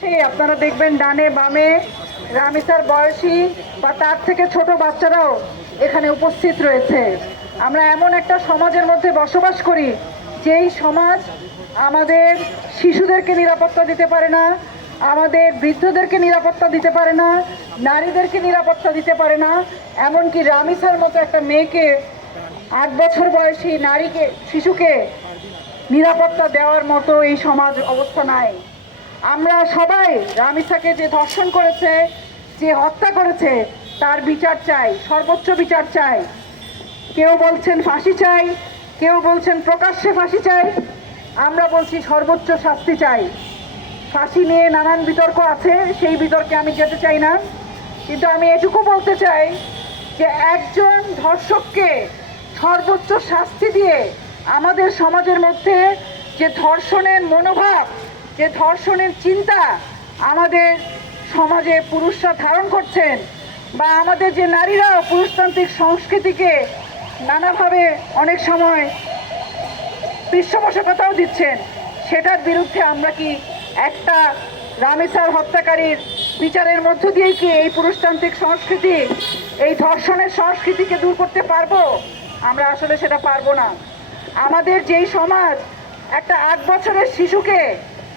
আপনারা দেখবেন ডানে বামে রামিসার বয়সী বা তার থেকে ছোট বাচ্চারাও এখানে উপস্থিত রয়েছে। আমরা এমন একটা সমাজের মধ্যে বসবাস করি যেই সমাজ আমাদের শিশুদেরকে নিরাপত্তা দিতে পারে না, আমাদের বৃদ্ধদেরকে নিরাপত্তা দিতে পারে না, নারীদেরকে নিরাপত্তা দিতে পারে না। এমনকি রামিসার মতো একটা মেয়েকে, 8 বছর বয়সী নারীকে, শিশুকে নিরাপত্তা দেওয়ার মতো এই সমাজ অবস্থা নাই। আমরা সবাই রামিসাকে যে ধর্ষণ করেছে, যে হত্যা করেছে, তার বিচার চাই, সর্বোচ্চ বিচার চাই। কেউ বলছেন ফাঁসি চাই, কেউ বলছেন প্রকাশ্যে ফাঁসি চাই, আমরা বলছি সর্বোচ্চ শাস্তি চাই। ফাঁসি নিয়ে নানান বিতর্ক আছে, সেই বিতর্কে আমি যেতে চাই না, কিন্তু আমি এটুকু বলতে চাই যে একজন ধর্ষককে সর্বোচ্চ শাস্তি দিয়ে আমাদের সমাজের মধ্যে যে ধর্ষণের মনোভাব, যে ধর্ষণের চিন্তা আমাদের সমাজে পুরুষরা ধারণ করছেন, বা আমাদের যে নারীরাও পুরুষতান্ত্রিক সংস্কৃতিকে নানাভাবে অনেক সময় পৃষ্ঠপোষকতাও দিচ্ছেন, সেটার বিরুদ্ধে আমরা কি একটা রামিসার হত্যাকারীর বিচারের মধ্য দিয়েই কি এই পুরুষতান্ত্রিক সংস্কৃতি, এই ধর্ষণের সংস্কৃতিকে দূর করতে পারবো? আমরা আসলে সেটা পারবো না। আমাদের যেই সমাজ একটা 8 বছরের শিশুকে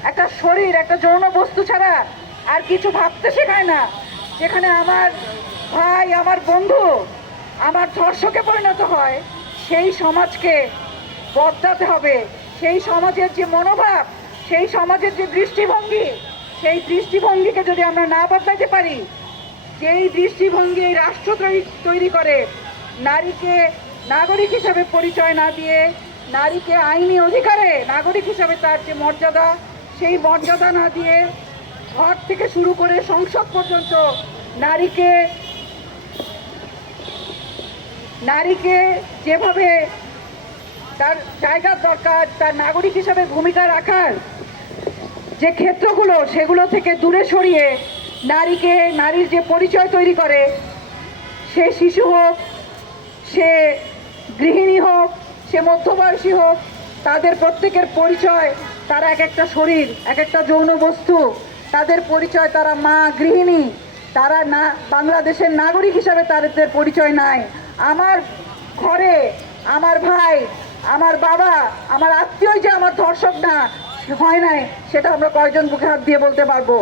একটা শরীর, একটা যৌন বস্তু ছাড়া আর কিছু ভাবতে শেখায় না, যেখানে আমার ভাই, আমার বন্ধু আমার ধর্ষকে পরিণত হয়, সেই সমাজকে বদলাতে হবে। সেই সমাজের যে মনোভাব, সেই সমাজের যে দৃষ্টিভঙ্গি, সেই দৃষ্টিভঙ্গিকে যদি আমরা না বদলাতে পারি, যেই দৃষ্টিভঙ্গি এই রাষ্ট্র তৈরি করে, নারীকে নাগরিক হিসাবে পরিচয় না দিয়ে, নারীকে আইনি অধিকারে নাগরিক হিসাবে তার যে মর্যাদা, সেই মর্যাদা না দিয়ে, ঘর থেকে শুরু করে সংসদ পর্যন্ত নারীকে যেভাবে তার জায়গার দরকার, তার নাগরিক হিসাবে ভূমিকা রাখার যে ক্ষেত্রগুলো, সেগুলো থেকে দূরে সরিয়ে নারীর যে পরিচয় তৈরি করে, সে শিশু হোক, সে গৃহিণী হোক, সে মধ্যবয়সী হোক, তাদের প্রত্যেকের পরিচয় তারা এক একটা শরীর, এক একটা যৌন বস্তু, তাদের পরিচয় তারা মা, গৃহিণী, তারা না বাংলাদেশের নাগরিক হিসাবে তাদের পরিচয় নাই। আমার ঘরে আমার ভাই, আমার বাবা, আমার আত্মীয় যে আমার ধর্ষক না হয় নাই, সেটা আমরা কয়জন বুকে হাত দিয়ে বলতে পারবো?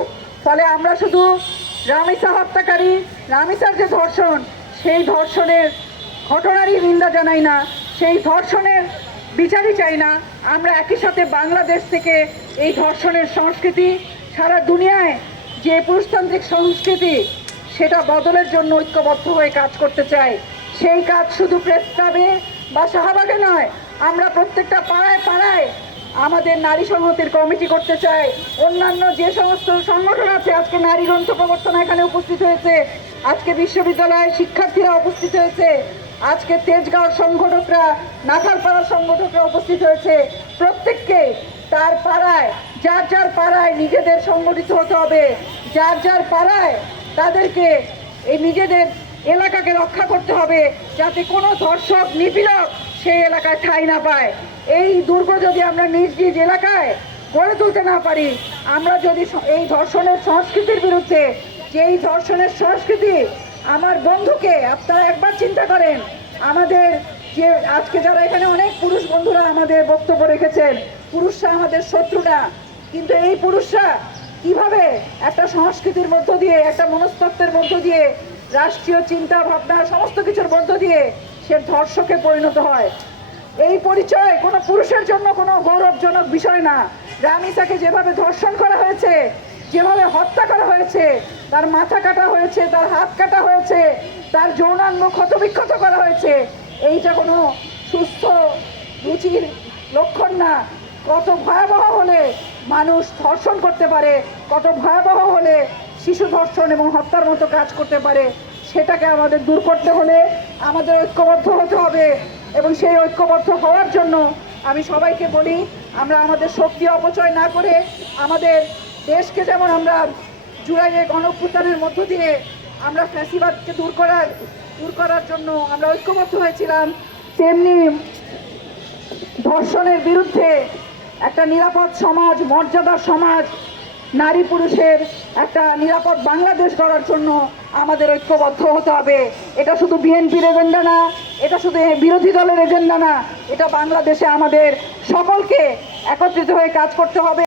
ফলে আমরা শুধু রামিসা হত্যাকারী, রামিসার যে ধর্ষণ, সেই ধর্ষণের ঘটনারই নিন্দা জানাই না, সেই ধর্ষণের বিচারই চাই না। আমরা একই সাথে বাংলাদেশ থেকে এই ধর্ষণের সংস্কৃতি, সারা দুনিয়ায় যে পুরুষতান্ত্রিক সংস্কৃতি, সেটা বদলের জন্য ঐক্যবদ্ধ হয়ে কাজ করতে চাই। সেই কাজ শুধু প্রেস ক্লাবে বা শাহবাগে নয়, আমরা প্রত্যেকটা পাড়ায় পাড়ায় আমাদের নারী সংহতির কমিটি করতে চাই। অন্যান্য যে সমস্ত সংগঠন আছে, আজকে নারী গ্রন্থ প্রবর্তনা এখানে উপস্থিত হয়েছে, আজকে বিশ্ববিদ্যালয়ের শিক্ষার্থীরা উপস্থিত হয়েছে, আজকে তেজগাঁওর সংগঠকরা, নাখালপাড়ার সংগঠকরা উপস্থিত হয়েছে। প্রত্যেককে তার পাড়ায়, যার যার পাড়ায় নিজেদের সংগঠিত হতে হবে, যার যার পাড়ায় তাদেরকে এই নিজেদের এলাকাকে রক্ষা করতে হবে, যাতে কোনো ধর্ষক, নিপীড়ক সেই এলাকায় ঠাঁই না পায়। এই দুর্গ যদি আমরা নিজ নিজ এলাকায় গড়ে তুলতে না পারি, আমরা যদি এই ধর্ষণের সংস্কৃতির বিরুদ্ধে, যেই ধর্ষণের সংস্কৃতি আমার বন্ধুকে, আপনারা একবার চিন্তা করেন, আমাদের যে আজকে যারা এখানে অনেক পুরুষ বন্ধুরা আমাদের বক্তব্য রেখেছেন, পুরুষরা আমাদের শত্রু না, কিন্তু এই পুরুষরা কিভাবে একটা সংস্কৃতির মধ্য দিয়ে, একটা মনস্তত্ত্বের মধ্য দিয়ে, রাষ্ট্রীয় চিন্তা ভাবনা সমস্ত কিছুর মধ্য দিয়ে সে ধর্ষকে পরিণত হয়। এই পরিচয় কোনো পুরুষের জন্য কোনো গৌরবজনক বিষয় না। রামিসাকে যেভাবে ধর্ষণ করা হয়েছে, যেভাবে হত্যা করা হয়েছে, তার মাথা কাটা হয়েছে, তার হাত কাটা হয়েছে, তার যৌনাঙ্গ ক্ষতবিক্ষত করা হয়েছে, এইটা কোনো সুস্থ রুচির লক্ষণ না। কত ভয়াবহ হলে মানুষ ধর্ষণ করতে পারে, কত ভয়াবহ হলে শিশু ধর্ষণ এবং হত্যার মতো কাজ করতে পারে, সেটাকে আমাদের দূর করতে হলে আমাদের ঐক্যবদ্ধ হতে হবে। এবং সেই ঐক্যবদ্ধ হওয়ার জন্য আমি সবাইকে বলি, আমরা আমাদের শক্তি অপচয় না করে, আমাদের দেশকে যেমন আমরা জুলাইয়ে গণঅভ্যুত্থানের মধ্য দিয়ে আমরা ফ্যাসিবাদকে দূর করার জন্য আমরা ঐক্যবদ্ধ হয়েছিলাম, তেমনি ধর্ষণের বিরুদ্ধে একটা নিরাপদ সমাজ, মর্যাদার সমাজ, নারী পুরুষের একটা নিরাপদ বাংলাদেশ গড়ার জন্য আমাদের ঐক্যবদ্ধ হতে হবে। এটা শুধু বিএনপির এজেন্ডা না, এটা শুধু বিরোধী দলের এজেন্ডা না, এটা বাংলাদেশে আমাদের সকলকে একত্রিত হয়ে কাজ করতে হবে।